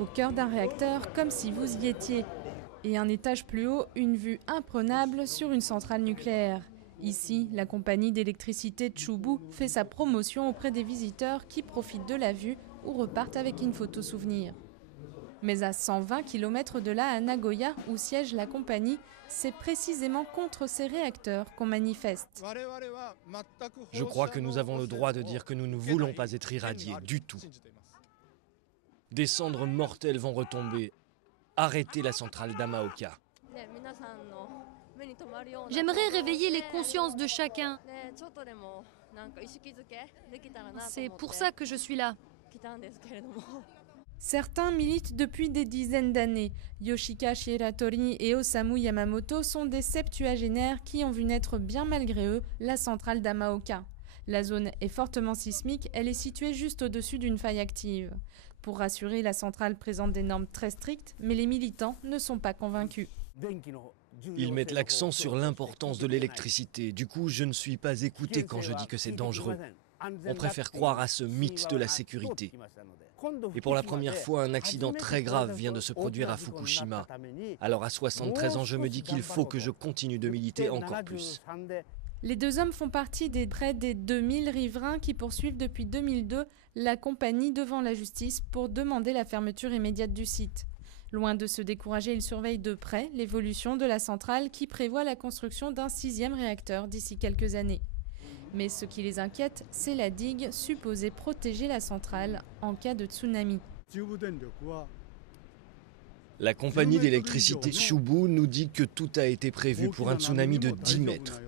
au cœur d'un réacteur comme si vous y étiez. Et un étage plus haut, une vue imprenable sur une centrale nucléaire. Ici, la compagnie d'électricité Chubu fait sa promotion auprès des visiteurs qui profitent de la vue ou repartent avec une photo souvenir. Mais à 120 km de là, à Nagoya, où siège la compagnie, c'est précisément contre ces réacteurs qu'on manifeste. Je crois que nous avons le droit de dire que nous ne voulons pas être irradiés du tout. Des cendres mortelles vont retomber. Arrêtez la centrale d'Amaoka. J'aimerais réveiller les consciences de chacun. C'est pour ça que je suis là. Certains militent depuis des dizaines d'années. Yoshika Shiratori et Osamu Yamamoto sont des septuagénaires qui ont vu naître bien malgré eux la centrale d'Amaoka. La zone est fortement sismique, elle est située juste au-dessus d'une faille active. Pour rassurer, la centrale présente des normes très strictes, mais les militants ne sont pas convaincus. Ils mettent l'accent sur l'importance de l'électricité. Du coup, je ne suis pas écouté quand je dis que c'est dangereux. On préfère croire à ce mythe de la sécurité. Et pour la première fois, un accident très grave vient de se produire à Fukushima. Alors à 73 ans, je me dis qu'il faut que je continue de militer encore plus. Les deux hommes font partie des près des 2000 riverains qui poursuivent depuis 2002 la compagnie devant la justice pour demander la fermeture immédiate du site. Loin de se décourager, ils surveillent de près l'évolution de la centrale qui prévoit la construction d'un 6e réacteur d'ici quelques années. Mais ce qui les inquiète, c'est la digue supposée protéger la centrale en cas de tsunami. La compagnie d'électricité Chubu nous dit que tout a été prévu pour un tsunami de 10 mètres.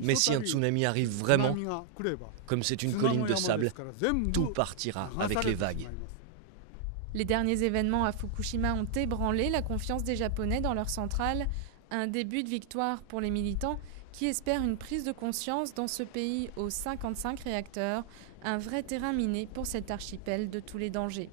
Mais si un tsunami arrive vraiment, comme c'est une colline de sable, tout partira avec les vagues. Les derniers événements à Fukushima ont ébranlé la confiance des Japonais dans leur centrale. Un début de victoire pour les militants qui espèrent une prise de conscience dans ce pays aux 55 réacteurs, un vrai terrain miné pour cet archipel de tous les dangers.